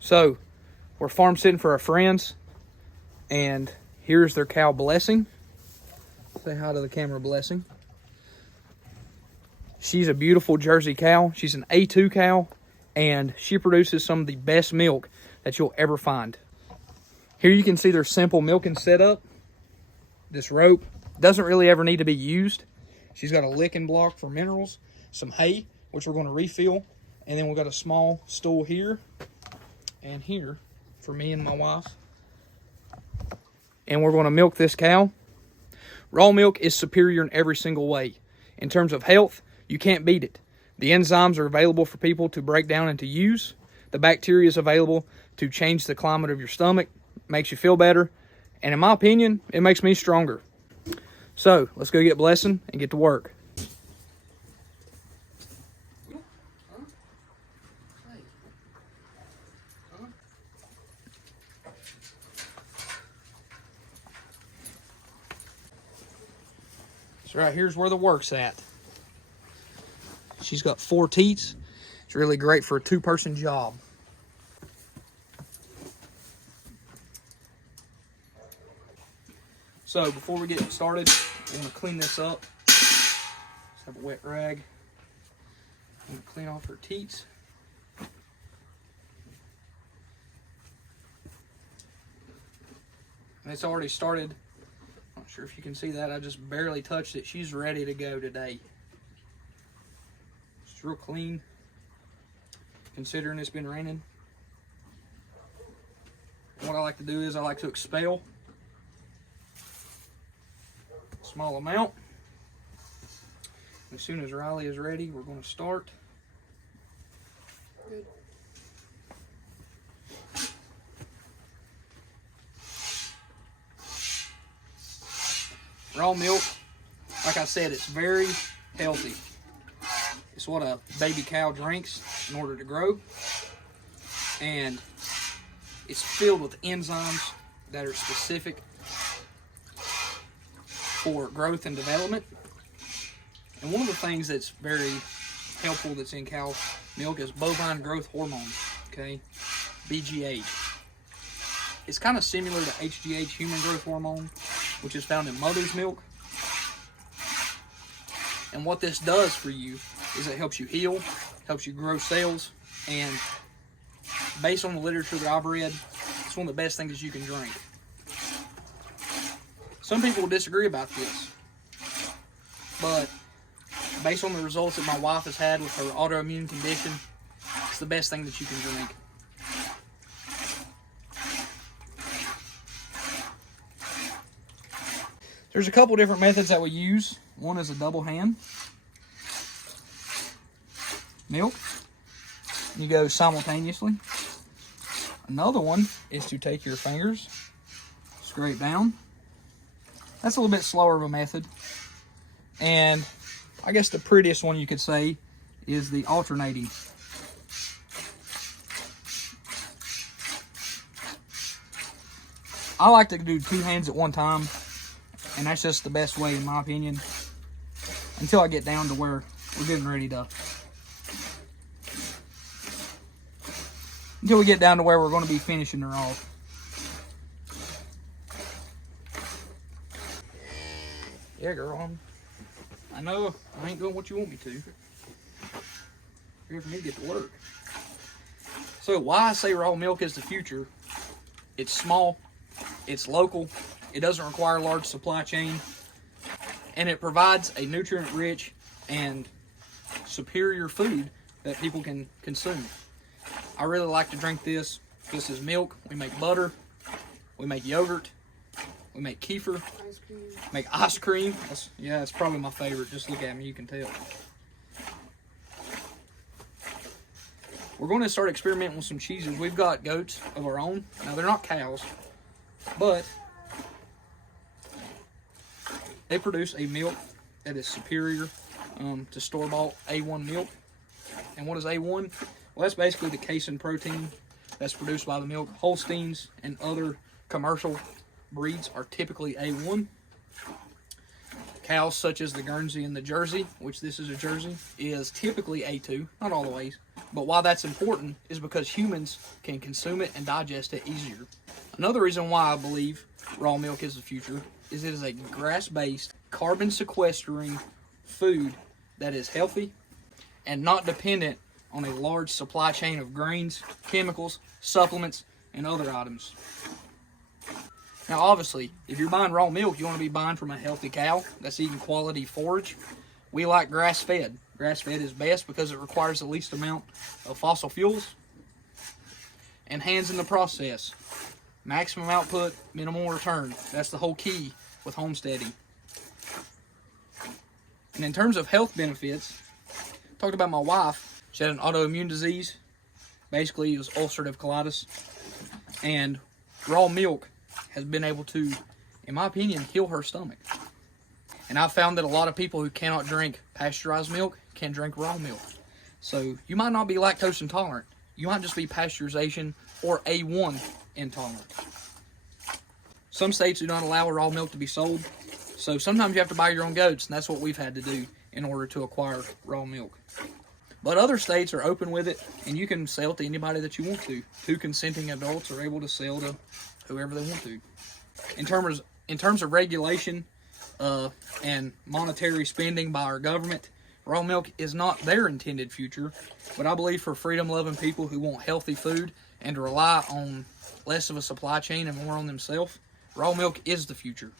So we're farm sitting for our friends, and here's their cow, Blessing. Say hi to the camera, Blessing. She's a beautiful Jersey cow. She's an A2 cow, and she produces some of the best milk that you'll ever find. Here you can see their simple milking setup. This rope doesn't really ever need to be used. She's got a licking block for minerals, some hay, which we're going to refill, and then we've got a small stool here and here for me and my wife. And we're going to milk this cow. Raw milk is superior in every single way. In terms of health, you can't beat it. The enzymes are available for people to break down and to use. The bacteria is available to change the climate of your stomach, makes you feel better, and in my opinion, it makes me stronger. So let's go get Blessing and get to work. So right here's where the work's at. She's got 4 teats. It's really great for a 2-person job. So before we get started, I want to clean this up. Just have a wet rag. I'm going to clean off her teats. And it's already started. Not sure if you can see that. I just barely touched it. She's ready to go today. It's real clean, considering it's been raining. And what I like to do is I like to expel a small amount. As soon as Riley is ready, we're going to start. Good. Raw milk, like I said, it's very healthy. It's what a baby cow drinks in order to grow. And it's filled with enzymes that are specific for growth and development. And one of the things that's very helpful that's in cow milk is bovine growth hormone, okay? BGH. It's kind of similar to HGH, human growth hormone, which is found in mother's milk. And what this does for you is it helps you heal, helps you grow cells, and based on the literature that I've read, it's one of the best things that you can drink. Some people will disagree about this, but based on the results that my wife has had with her autoimmune condition, it's the best thing that you can drink. There's a couple different methods that we use. One is a double hand milk. You go simultaneously. Another one is to take your fingers, scrape down. That's a little bit slower of a method. And I guess the prettiest one you could say is the alternating. I like to do 2 hands at one time, and that's just the best way in my opinion, until I get down to where we're getting ready to, until we get down to where we're going to be finishing her off. Yeah, girl, I know I ain't doing what you want me to. Here for me to get to work. So why I say raw milk is the future, it's small, it's local, it doesn't require a large supply chain, and it provides a nutrient-rich and superior food that people can consume. I really like to drink this. This is milk. We make butter. We make yogurt. We make kefir. Ice cream. Make ice cream. It's probably my favorite. Just look at me, you can tell. We're going to start experimenting with some cheeses. We've got goats of our own. Now, they're not cows, but they produce a milk that is superior to store-bought A1 milk. And what is A1? Well, that's basically the casein protein that's produced by the milk. Holsteins and other commercial breeds are typically A1. cows such as the Guernsey and the Jersey, which this is a Jersey, is typically A2, not all the ways. But why that's important is because humans can consume it and digest it easier. Another reason why I believe raw milk is the future is it is a grass-based, carbon-sequestering food that is healthy and not dependent on a large supply chain of grains, chemicals, supplements, and other items. Now, obviously, if you're buying raw milk, you want to be buying from a healthy cow that's eating quality forage. We like grass-fed. Grass-fed is best because it requires the least amount of fossil fuels and hands in the process. Maximum output, minimal return. That's the whole key with homesteading. And in terms of health benefits, I talked about my wife. She had an autoimmune disease. Basically, it was ulcerative colitis. And raw milk has been able to, in my opinion, heal her stomach. And I've found that a lot of people who cannot drink pasteurized milk can drink raw milk. So you might not be lactose intolerant. You might just be pasteurization or A1 intolerant. Some states do not allow raw milk to be sold. So sometimes you have to buy your own goats, and that's what we've had to do in order to acquire raw milk. But other states are open with it, and you can sell to anybody that you want to. 2 consenting adults are able to sell to whoever they want to. In terms of regulation and monetary spending by our government, raw milk is not their intended future. But I believe for freedom-loving people who want healthy food and to rely on less of a supply chain and more on themselves, raw milk is the future.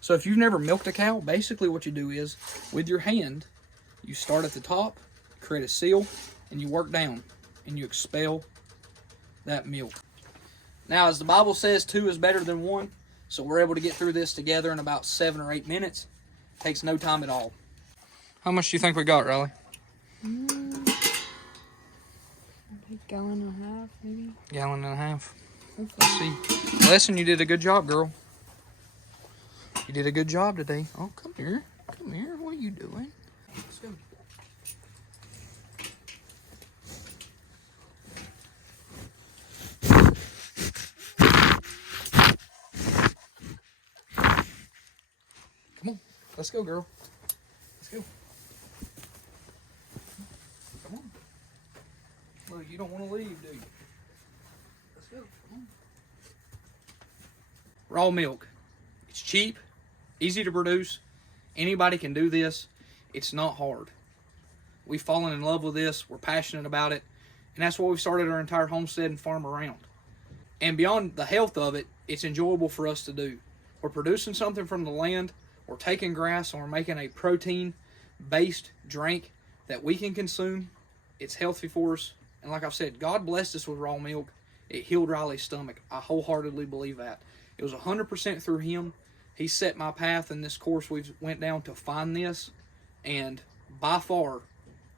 So if you've never milked a cow, basically what you do is, with your hand, you start at the top, create a seal, and you work down, and you expel that milk. Now, as the Bible says, 2 is better than 1, so we're able to get through this together in about 7 or 8 minutes. Takes no time at all. How much do you think we got, Riley? A gallon and a half, maybe. Gallon and a half. Okay. Let's see. Lesson, you did a good job, girl. You did a good job today. Oh, come here. Come here. What are you doing? Let's go. Come on. Let's go, girl. Let's go. Come on. Look, you don't want to leave, do you? Let's go. Come on. Raw milk. It's cheap, easy to produce. Anybody can do this. It's not hard. We've fallen in love with this. We're passionate about it. And that's what we've started our entire homestead and farm around. And beyond the health of it, it's enjoyable for us to do. We're producing something from the land. We're taking grass and we're making a protein-based drink that we can consume. It's healthy for us. And like I've said, God blessed us with raw milk. It healed Riley's stomach. I wholeheartedly believe that. It was 100% through him. He set my path in this course we've went down to find this. And by far,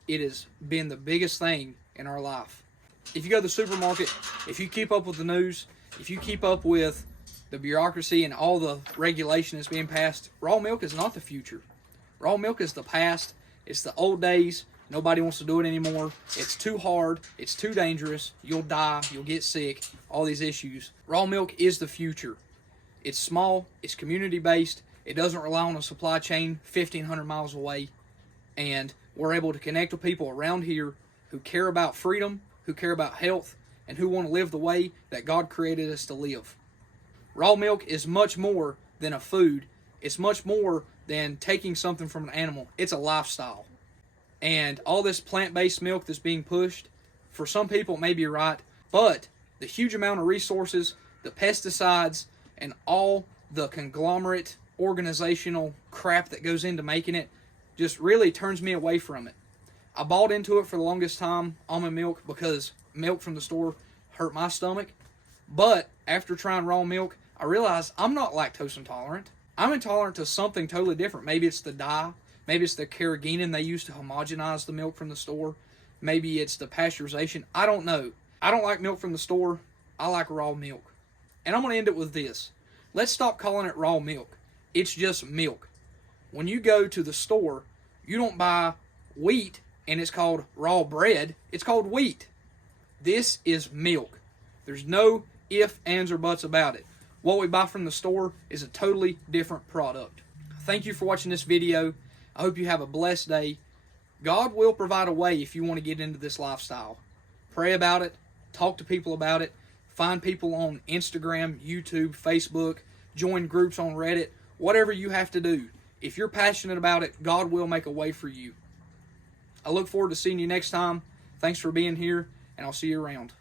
it has been the biggest thing in our life. If you go to the supermarket, if you keep up with the news, if you keep up with the bureaucracy and all the regulation that's being passed, raw milk is not the future. Raw milk is the past. It's the old days. Nobody wants to do it anymore. It's too hard. It's too dangerous. You'll die. You'll get sick. All these issues. Raw milk is the future. It's small. It's community-based. It doesn't rely on a supply chain 1,500 miles away. And we're able to connect with people around here who care about freedom, who care about health, and who want to live the way that God created us to live. Raw milk is much more than a food. It's much more than taking something from an animal. It's a lifestyle. And all this plant-based milk that's being pushed, for some people it may be right, but the huge amount of resources, the pesticides, and all the conglomerate organizational crap that goes into making it just really turns me away from it. I bought into it for the longest time, almond milk, because milk from the store hurt my stomach. But after trying raw milk, I realized I'm not lactose intolerant. I'm intolerant to something totally different. Maybe it's the dye. Maybe it's the carrageenan they use to homogenize the milk from the store. Maybe it's the pasteurization. I don't know. I don't like milk from the store. I like raw milk. And I'm going to end it with this. Let's stop calling it raw milk. It's just milk. When you go to the store, you don't buy wheat and it's called raw bread. It's called wheat. This is milk. There's no ifs, ands, or buts about it. What we buy from the store is a totally different product. Thank you for watching this video. I hope you have a blessed day. God will provide a way if you want to get into this lifestyle. Pray about it. Talk to people about it. Find people on Instagram, YouTube, Facebook. Join groups on Reddit. Whatever you have to do. If you're passionate about it, God will make a way for you. I look forward to seeing you next time. Thanks for being here, and I'll see you around.